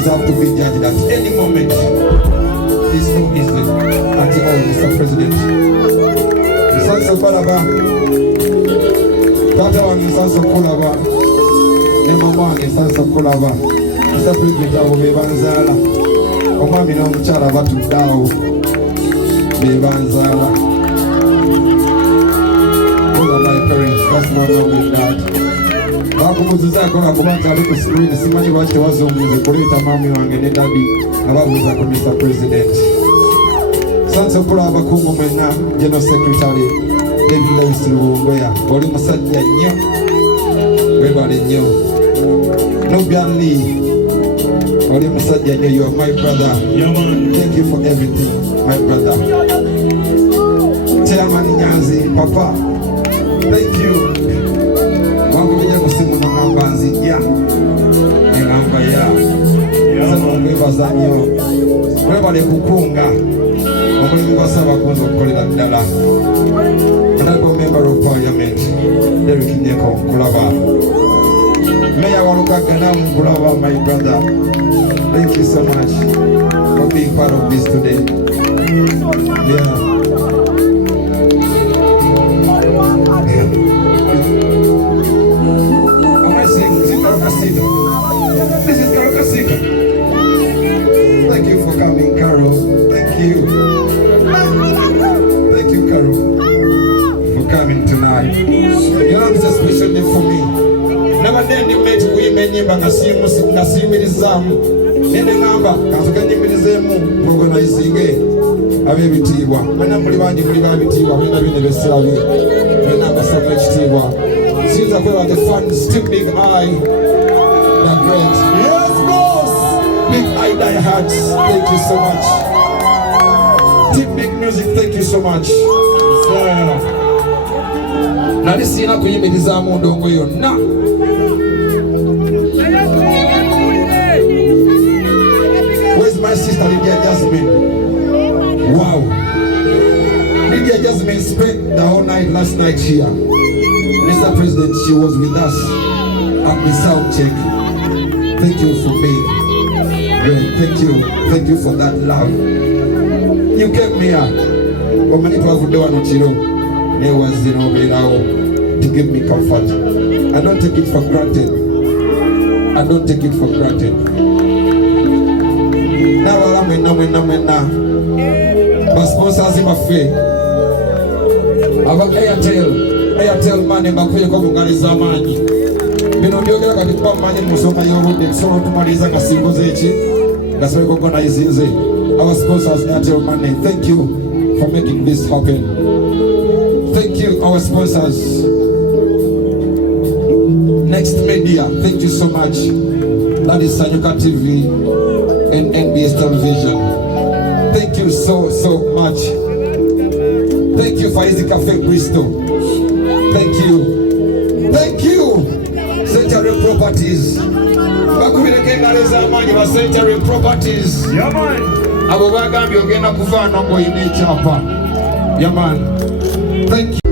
deserve to be judged at any moment. This room is the party of Mr. President. The sons of Balaba, Tata one the sons of Kulaba, Emma one the sons of Kulaba, Mr. President of Bebanzala, Omami no Mchara Batu Dao, Bebanzala. Those are my parents, that's not wrong with that. Bakubuza kola kubanga ali ku screen simanyi lwaki wazunguze kuleta mami wange ne dadi ababuza ku Mr. President. Sanso kola abakungu mwenna General Secretary David Lewis Luwongoya oli musajja nnyo webale nnyo. Nubian Lee oli musajja nnyo, you are my brother. Thank you for everything my brother. Manzi, Papa. Thank you. Wangu vile kusimu na ngambanzi ya. Ngamba ya. Sema mwiba zanyo. Mwiba le kukunga. Mwiba saba kunzo kukolera ddala. Honorable Member of Parliament, Derek Nyeko Kulaba. Mayor Walukagana Kulaba, my brother. Thank you so much for being part of this today. Yeah. Am I saying this is Karokasika? This is Karokasika. Thank you for coming, Carol. Thank you. Thank you, Carol, for coming tonight. You know, it's a special day for me. Never then you met women, you see me this nene ngamba kafuka nyimirizeemu organizing ab'ebitiibwa bana muli bangi muli babitiibwa bena bine besirabi bena basaba ekitiibwa sinza kweba the fans too big eye the great yes boss big eye die hearts thank you so much team big music thank you so much nali sina kuyimirizaamu ndongo yonna. My sister Lydia Jasmine. Wow. Lydia Jasmine spent the whole night last night here. Mr. President, she was with us at the sound check. Thank you for being great. Thank you. Thank you for that love. You came here. To give me comfort. I don't take it for granted. I don't take it for granted. Mwena sponsors baffe aba Airtel money bakwiye ko bungaliza amanyi bino byogera kati kuba manyi mu nsonga y'obudde so tumaliza nga singoze eki nga sobola kugonaizinze our sponsors Airtel money. Thank you for making this happen. Thank you our sponsors Next Media, thank you so much. That is Sanyuka TV and NBS Television. Thank you so much. Thank you Faizi Cafe Bristol. Thank you. Thank you Century Properties. Century Properties. Yeah man. Abo bagambye ogenda kuvaana ng'olina ekyapa. Yeah man. Thank you.